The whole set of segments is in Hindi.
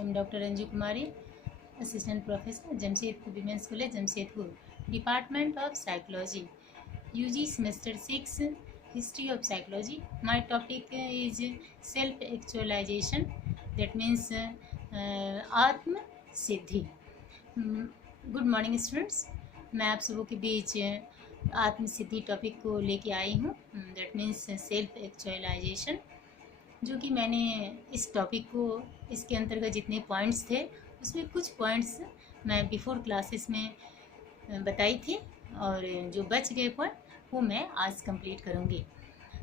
I am Dr. Anju Kumari, Assistant Professor, Jamshedpur Women's College, Jamshedpur, Department of Psychology, UG Semester 6, History of Psychology. My topic is self-actualization, that means आत्म सिद्धि. गुड मॉर्निंग स्टूडेंट्स, मैं आप सबों के बीच आत्म सिद्धि टॉपिक को लेके आई हूँ, दैट मीन्स सेल्फ एक्चुअलाइजेशन. जो कि मैंने इस टॉपिक को, इसके अंतर्गत जितने पॉइंट्स थे उसमें कुछ पॉइंट्स मैं बिफोर क्लासेस में बताई थी और जो बच गए पॉइंट वो मैं आज कंप्लीट करूँगी.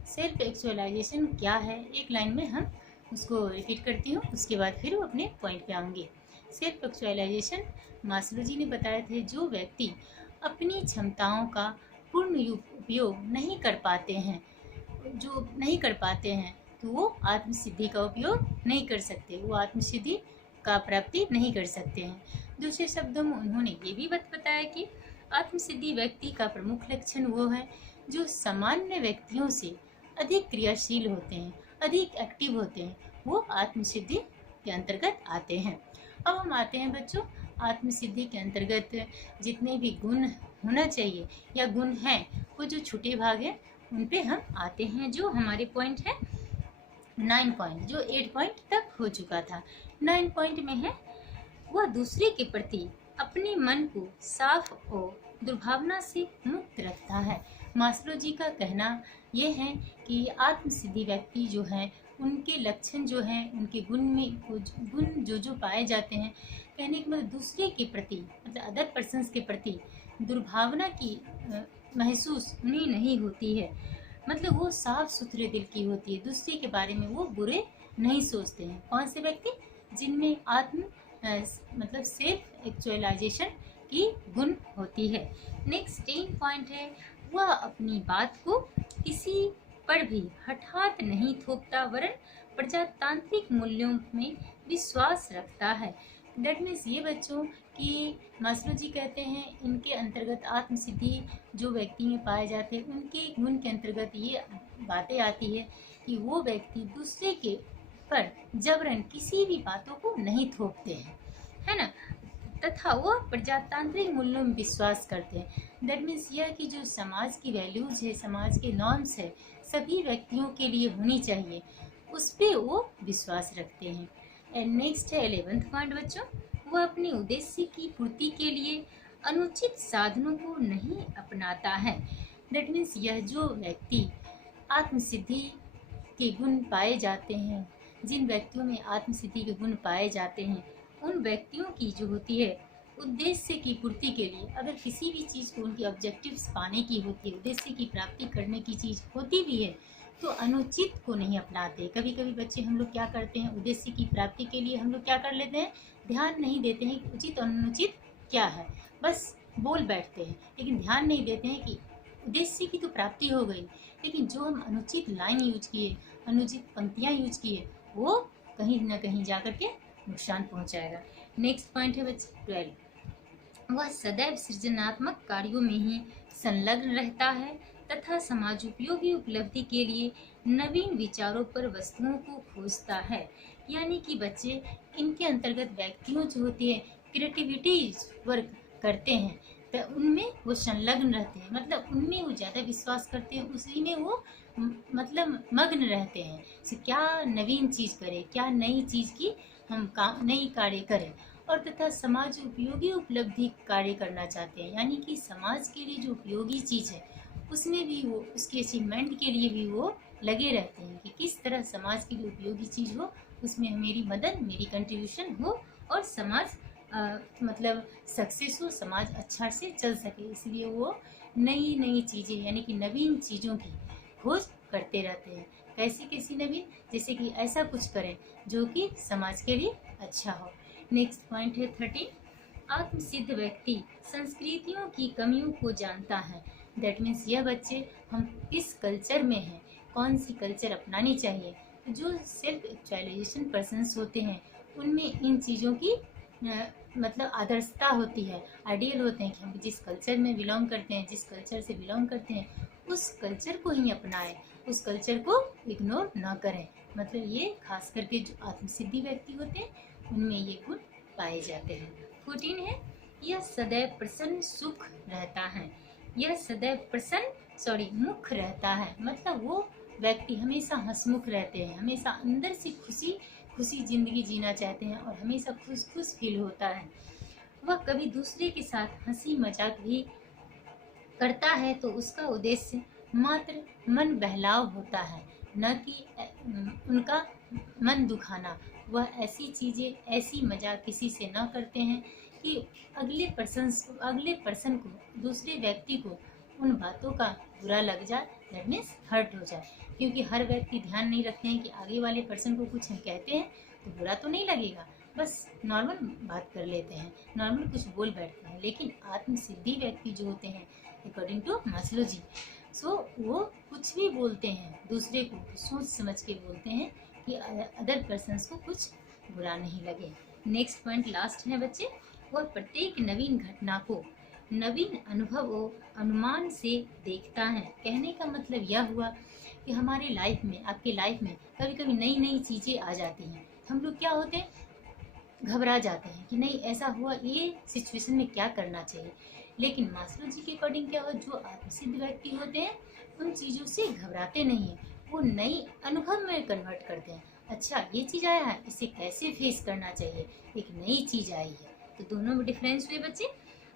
सेल्फ एक्चुअलाइजेशन क्या है, एक लाइन में हम उसको रिपीट करती हूँ, उसके बाद फिर वो अपने पॉइंट पे आऊँगी. सेल्फ एक्चुअलाइजेशन मास्लो जी ने बताए थे, जो व्यक्ति अपनी क्षमताओं का पूर्ण उपयोग नहीं कर पाते हैं, तो वो आत्मसिद्धि का उपयोग नहीं कर सकते, वो आत्मसिद्धि का प्राप्ति नहीं कर सकते हैं. दूसरे शब्दों में उन्होंने ये भी बताया कि आत्मसिद्धि व्यक्ति का प्रमुख लक्षण वो है जो सामान्य व्यक्तियों से अधिक क्रियाशील होते हैं, अधिक एक्टिव होते हैं, वो आत्मसिद्धि के अंतर्गत आते हैं. अब हम आते हैं बच्चों, आत्मसिद्धि के अंतर्गत जितने भी गुण होना चाहिए या गुण हैं, वो जो छोटे भाग हैं उन पे हम आते हैं. जो हमारे पॉइंट है 9 पॉइंट, जो 8 पॉइंट तक हो चुका था, 9 पॉइंट में है वह दूसरे के प्रति अपने मन को साफ और दुर्भावना से मुक्त रखता है. मास्लो जी का कहना यह है कि आत्मसिद्धि व्यक्ति जो है, उनके लक्षण जो हैं, उनके गुण जो पाए जाते हैं, कहने के मतलब दूसरे के प्रति, मतलब अदर पर्सन्स के प्रति दुर्भावना की महसूस उन्हें नहीं होती है. मतलब वो साफ सुथरे दिल की होती है, दूसरे के बारे में वो बुरे नहीं सोचते हैं. कौन से व्यक्ति? जिनमें मतलब सेल्फ एक्चुअलाइजेशन की गुण होती है. नेक्स्ट 10 पॉइंट है, वह अपनी बात को किसी पर भी हठात नहीं थोपता, वरन प्रजातांत्रिक मूल्यों में विश्वास रखता है. दैट मीन्स ये बच्चों कि मास्लो जी कहते हैं, इनके अंतर्गत आत्मसिद्धि जो व्यक्ति में पाए जाते हैं, उनके गुण के अंतर्गत ये बातें आती है कि वो व्यक्ति दूसरे के पर जबरन किसी भी बातों को नहीं थोपते हैं, है ना, तथा वो प्रजातांत्रिक मूल्यों में विश्वास करते हैं. दैट मीन्स यह कि जो समाज की वैल्यूज है, समाज के नॉर्म्स है, सभी व्यक्तियों के लिए होनी चाहिए, उस पर वो विश्वास रखते हैं. एंड नेक्स्ट है 11th पॉइंट बच्चों, वह अपने उद्देश्य की पूर्ति के लिए अनुचित साधनों को नहीं अपनाता है. दैट मीन्स यह जो व्यक्ति आत्मसिद्धि के गुण पाए जाते हैं, जिन व्यक्तियों में आत्मसिद्धि के गुण पाए जाते हैं, उन व्यक्तियों की जो होती है उद्देश्य की पूर्ति के लिए, अगर किसी भी चीज़ को उनकी ऑब्जेक्टिव्स पाने की होती है, उद्देश्य की प्राप्ति करने की चीज़ होती भी है, तो अनुचित को नहीं अपनाते. कभी कभी बच्चे हम लोग क्या करते हैं, उद्देश्य की प्राप्ति के लिए हम लोग क्या कर लेते हैं, ध्यान नहीं देते हैं कि उचित और अनुचित क्या है, बस बोल बैठते हैं, लेकिन ध्यान नहीं देते हैं कि उद्देश्य की तो प्राप्ति हो गई, लेकिन जो हम अनुचित लाइन यूज किए, अनुचित पंक्तियाँ यूज किए, वो कहीं ना कहीं जा कर के नुकसान पहुँचाएगा. नेक्स्ट पॉइंट है बच्चे 12, वह सदैव सृजनात्मक कार्यों में ही संलग्न रहता है तथा समाजोपयोगी उपलब्धि के लिए नवीन विचारों पर वस्तुओं को खोजता है. यानी कि बच्चे, इनके अंतर्गत व्यक्तियों जो होती है क्रिएटिविटी वर्क करते हैं, तो उनमें वो संलग्न रहते हैं, मतलब उनमें वो ज़्यादा विश्वास करते हैं, उसी में वो मतलब मग्न रहते हैं. क्या नवीन चीज़ करें, क्या नई चीज़ की हम नई कार्य करें, और तथा समाज उपयोगी उपलब्धि कार्य करना चाहते हैं. यानी कि समाज के लिए जो उपयोगी चीज़ है उसमें भी वो, उसके अचीवमेंट के लिए भी वो लगे रहते हैं कि किस तरह समाज के लिए उपयोगी चीज़ हो, उसमें मेरी मदद, मेरी कंट्रीब्यूशन हो और समाज मतलब सक्सेस हो, समाज अच्छा से चल सके. इसलिए वो नई नई चीज़ें यानी कि नवीन चीज़ों की खोज करते रहते हैं. कैसी नवीन? जैसे कि ऐसा कुछ करें जो कि समाज के लिए अच्छा हो. नेक्स्ट पॉइंट है 13, आत्मसिद्ध व्यक्ति संस्कृतियों की कमियों को जानता है. दैट मीन्स यह बच्चे, हम किस कल्चर में हैं, कौन सी कल्चर अपनानी चाहिए. जो सेल्फ एक्चुअलाइजेशन पर्सन्स होते हैं उनमें इन चीज़ों की मतलब आदर्शता होती है, आइडियल होते हैं कि हम जिस कल्चर में बिलोंग करते हैं, जिस कल्चर से बिलोंग करते हैं, उस कल्चर को ही अपनाएं, उस कल्चर को इग्नोर ना करें. मतलब ये खास करके जो आत्मसिद्धि व्यक्ति होते हैं उनमें ये गुण पाए जाते हैं। 14 है, यह सदैव प्रसन्न सुख रहता है। यह सदैव प्रसन्न मुख रहता है, मतलब वो व्यक्ति हमेशा हंसमुख रहते हैं, हमेशा अंदर से खुशी खुशी जिंदगी जीना चाहते हैं और हमेशा खुश खुश फील होता है। वह कभी दूसरे के साथ हंसी मजाक भी करता है तो उसका उद्देश्य मात्र मन बहलाव होता है, न कि उनका मन दुखाना। वह ऐसी चीजें ऐसी मजाक किसी से न करते हैं कि अगले पर्सन को, दूसरे व्यक्ति को उन बातों का बुरा लग जाए, दैट मीन्स हर्ट हो जाए। क्योंकि हर व्यक्ति ध्यान नहीं रखते हैं कि आगे वाले पर्सन को कुछ हम कहते हैं तो बुरा तो नहीं लगेगा, बस नॉर्मल बात कर लेते हैं, नॉर्मल कुछ बोल बैठते हैं। लेकिन आत्मसिद्धि व्यक्ति जो होते हैं अकॉर्डिंग टू मास्लो जी, वो कुछ भी बोलते हैं दूसरे को सोच समझ के बोलते हैं कि अदर पर्सन्स को कुछ बुरा नहीं लगे। नेक्स्ट पॉइंट लास्ट है बच्चे, वह प्रत्येक नवीन घटना को नवीन अनुभव और अनुमान से देखता है। कहने का मतलब यह हुआ कि हमारे लाइफ में, आपके लाइफ में कभी कभी नई नई चीज़ें आ जाती हैं, हम लोग क्या होते हैं, घबरा जाते हैं कि नहीं ऐसा हुआ, ये सिचुएशन में क्या करना चाहिए। लेकिन मास्लो जी के अकॉर्डिंग क्या हो, जो आत्मसिद्ध व्यक्ति होते हैं उन चीज़ों से घबराते नहीं हैं, वो नई अनुभव में कन्वर्ट करते हैं। अच्छा ये चीज़ आया है, इसे कैसे फेस करना चाहिए, एक नई चीज़ आई है। तो दोनों में डिफरेंस हुए बच्चे।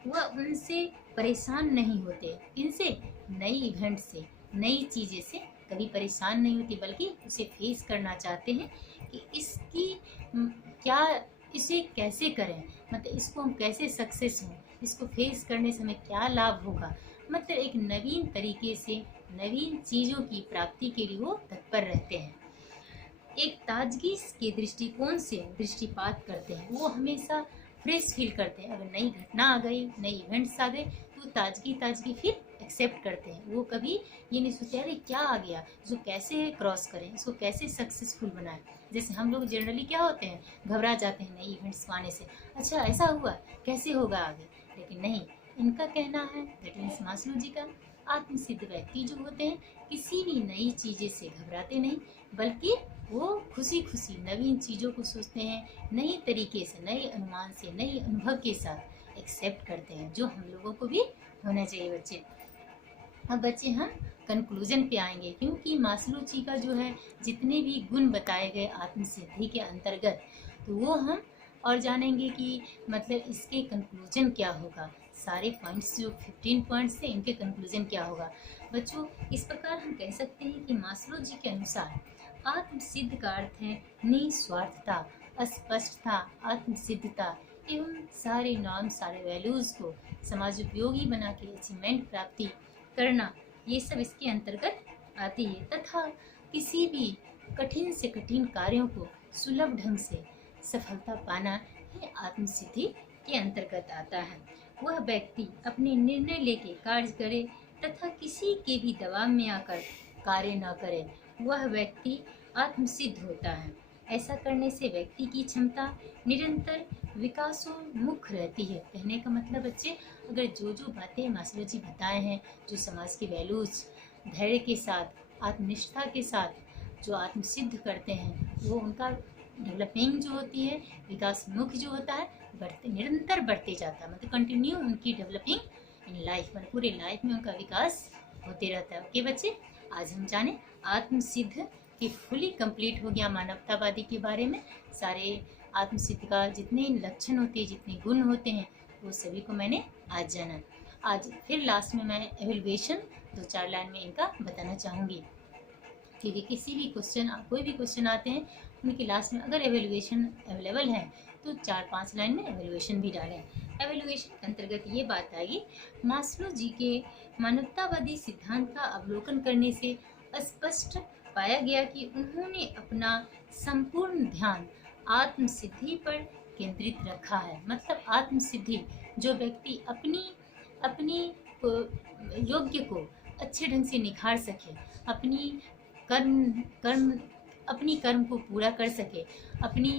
वह उनसे परेशान नहीं होते, इनसे नई इवेंट से, नई चीज़ें से कभी परेशान नहीं होती, बल्कि उसे फेस करना चाहते हैं कि इसकी क्या, इसे कैसे करें, मतलब इसको हम कैसे सक्सेस हों, इसको फेस करने से हमें क्या लाभ होगा। मतलब एक नवीन तरीके से नवीन चीज़ों की प्राप्ति के लिए वो तत्पर रहते हैं। एक ताजगी के दृष्टिकोण से दृष्टिपात करते हैं, वो हमेशा फ्रेश फील करते हैं। अगर नई घटना आ गई, नई इवेंट्स आ गए तो ताजगी फिर एक्सेप्ट करते हैं। वो कभी ये नहीं सोचते अरे क्या आ गया, इसको कैसे क्रॉस करें, इसको कैसे सक्सेसफुल बनाएं। जैसे हम लोग जनरली क्या होते हैं, घबरा जाते हैं नई इवेंट्स को आने से, अच्छा ऐसा हुआ कैसे होगा आगे। लेकिन नहीं, इनका कहना है, दैट मीन्स मास्लो जी का, आत्मसिद्ध व्यक्ति जो होते हैं किसी भी नई चीज़ें से घबराते नहीं, बल्कि वो खुशी खुशी नवीन चीज़ों को सोचते हैं, नई तरीके से, नए अनुमान से, नए अनुभव के साथ एक्सेप्ट करते हैं, जो हम लोगों को भी होना चाहिए बच्चे। अब बच्चे हम कंक्लूजन पे आएंगे, क्योंकि मास्लो जी का जो है जितने भी गुण बताए गए आत्मसिद्धि के अंतर्गत, तो वो हम और जानेंगे कि मतलब इसके कंक्लूजन क्या होगा। सारे पॉइंट्स जो 15 पॉइंट्स थे, इनके कंक्लूजन क्या होगा बच्चों। इस प्रकार हम कह सकते हैं कि मास्लो जी के अनुसार आत्मसिद्ध का अर्थ है निस्वार्थता, अस्पष्टता, आत्मसिद्धता एवं सारे नॉर्म, सारे वैल्यूज़ को समाज उपयोगी बना के अचीवमेंट प्राप्ति करना, ये सब इसके अंतर्गत आती है। तथा किसी भी कठिन से कठिन कार्यों को सुलभ ढंग से सफलता पाना ये आत्मसिद्धि के अंतर्गत आता है। वह व्यक्ति अपने निर्णय लेके कार्य करे तथा किसी के भी दबाव में आकर कार्य न करे, वह व्यक्ति आत्मसिद्ध होता है। ऐसा करने से व्यक्ति की क्षमता निरंतर विकासोन्मुख रहती है। कहने का मतलब बच्चे, अगर जो जो बातें मास्लो जी बताए हैं, जो समाज की वैल्यूज धैर्य के साथ, आत्मनिष्ठा के साथ जो आत्मसिद्ध करते हैं, वो उनका डेवलपिंग जो होती है, विकासमुख जो होता है, निरंतर बढ़ते जाता है, मतलब कंटिन्यू उनकी डेवलपिंग इन लाइफ, मतलब पूरे लाइफ में उनका विकास होते रहता है। ओके बच्चे, आज हम जाने आत्मसिद्ध कि फुली कंप्लीट हो गया मानवतावादी के बारे में। सारे आत्मसिद्ध का जितने लक्षण होते हैं, जितने गुण होते हैं, वो सभी को मैंने आज जाना। आज फिर लास्ट में मैं एवेल्युएशन 2-4 लाइन में इनका बताना चाहूँगी, क्योंकि किसी भी क्वेश्चन, कोई भी क्वेश्चन आते हैं उनके लास्ट में अगर एवेल्युएशन अवेलेबल है तो 4-5 लाइन में एवेल्युएशन भी डालें। एवेल्युएशन के अंतर्गत ये बात आएगी, मास्लो जी के मानवतावादी सिद्धांत का अवलोकन करने से स्पष्ट पाया गया कि उन्होंने अपना संपूर्ण ध्यान आत्मसिद्धि पर केंद्रित रखा है। मतलब आत्मसिद्धि, जो व्यक्ति अपनी योग्य को अच्छे ढंग से निखार सके, अपनी कर्म को पूरा कर सके, अपनी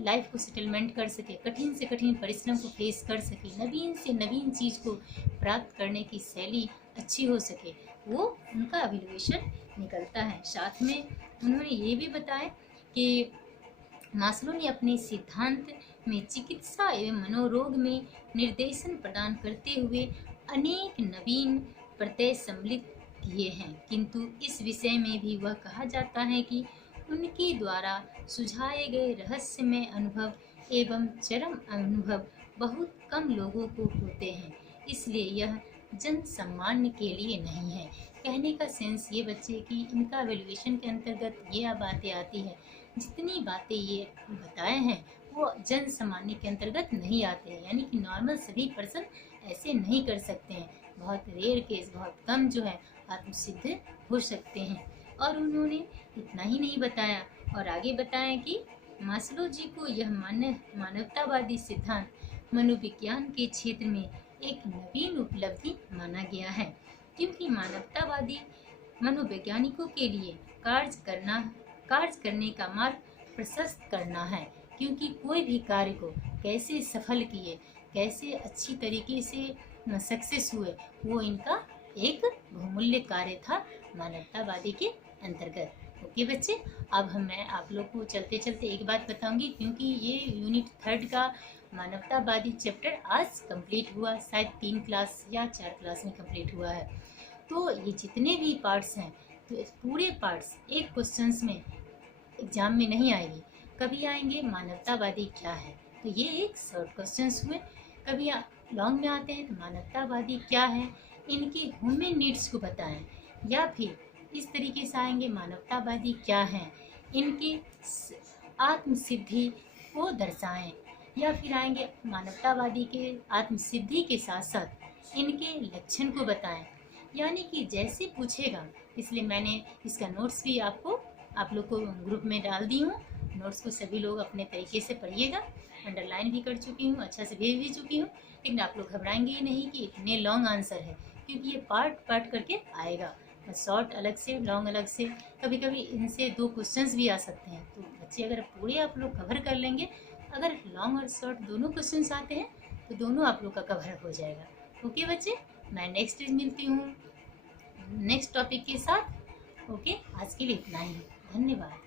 लाइफ को सेटलमेंट कर सके, कठिन से कठिन परिश्रम को फेस कर सके, नवीन से नवीन चीज़ को प्राप्त करने की शैली अच्छी हो सके, वो उनका एवेल्युएशन निकलता है। साथ में उन्होंने ये भी बताया कि मास्लो ने अपने सिद्धांत में चिकित्सा एवं मनोरोग में निर्देशन प्रदान करते हुए अनेक नवीन प्रत्यय सम्मिलित किए हैं, किंतु इस विषय में भी वह कहा जाता है कि उनके द्वारा सुझाए गए रहस्यमय अनुभव एवं चरम अनुभव बहुत कम लोगों को होते हैं, इसलिए यह जन सामान्य के लिए नहीं है। कहने का सेंस ये बच्चे कि इनका एवेल्युएशन के अंतर्गत ये बातें आती है, जितनी बातें ये बताए हैं वो जन सामान्य के अंतर्गत नहीं आते हैं, यानी कि नॉर्मल सभी पर्सन ऐसे नहीं कर सकते हैं। बहुत रेयर केस, बहुत कम जो है आत्मसिद्ध हो सकते हैं। और उन्होंने इतना ही नहीं बताया और आगे बताया कि मास्लो जी को यह मानवतावादी सिद्धांत मनोविज्ञान के क्षेत्र में एक नवीन उपलब्धि माना गया है, क्योंकि मानवतावादी मनोवैज्ञानिकों के लिए कार्य करने का मार्ग प्रशस्त करना है, क्योंकि कोई भी कार्य को कैसे सफल किए, कैसे अच्छी तरीके से सक्सेस हुए, वो इनका एक बहुमूल्य कार्य था मानवतावादी के अंतर्गत। ओके बच्चे, अब मैं आप लोग को चलते चलते एक बात बताऊंगी, क्योंकि ये यूनिट 3 का मानवतावादी चैप्टर आज कंप्लीट हुआ, शायद 3 क्लास या 4 क्लास में कंप्लीट हुआ है। तो ये जितने भी पार्ट्स हैं, तो पूरे पार्ट्स एक क्वेश्चंस में एग्जाम में नहीं आएगी, कभी आएंगे मानवतावादी क्या है, तो ये एक शॉर्ट क्वेश्चंस हुए। कभी लॉन्ग में आते हैं तो मानवतावादी क्या है, इनके ह्यूमन नीड्स को बताएं, या फिर इस तरीके से आएंगे मानवतावादी क्या है, इनके आत्मसिद्धि को दर्शाएं, या फिर आएंगे मानवतावादी के आत्मसिद्धि के साथ साथ इनके लक्षण को बताएं। यानी कि जैसे पूछेगा, इसलिए मैंने इसका नोट्स भी आप लोग को ग्रुप में डाल दी हूँ। नोट्स को सभी लोग अपने तरीके से पढ़िएगा, अंडरलाइन भी कर चुकी हूँ, अच्छा से भेज भी चुकी हूँ, लेकिन आप लोग घबराएंगे ही नहीं कि इतने लॉन्ग आंसर है, क्योंकि ये पार्ट करके आएगा, शॉर्ट अलग से, लॉन्ग अलग से, कभी कभी इनसे 2 क्वेश्चंस भी आ सकते हैं। तो बच्चे अगर पूरे आप लोग कवर कर लेंगे, अगर लॉन्ग और शॉर्ट दोनों क्वेश्चंस आते हैं तो दोनों आप लोग का कवर हो जाएगा। ओके बच्चे, मैं नेक्स्ट डे मिलती हूँ नेक्स्ट टॉपिक के साथ। ओके, आज के लिए इतना ही, धन्यवाद।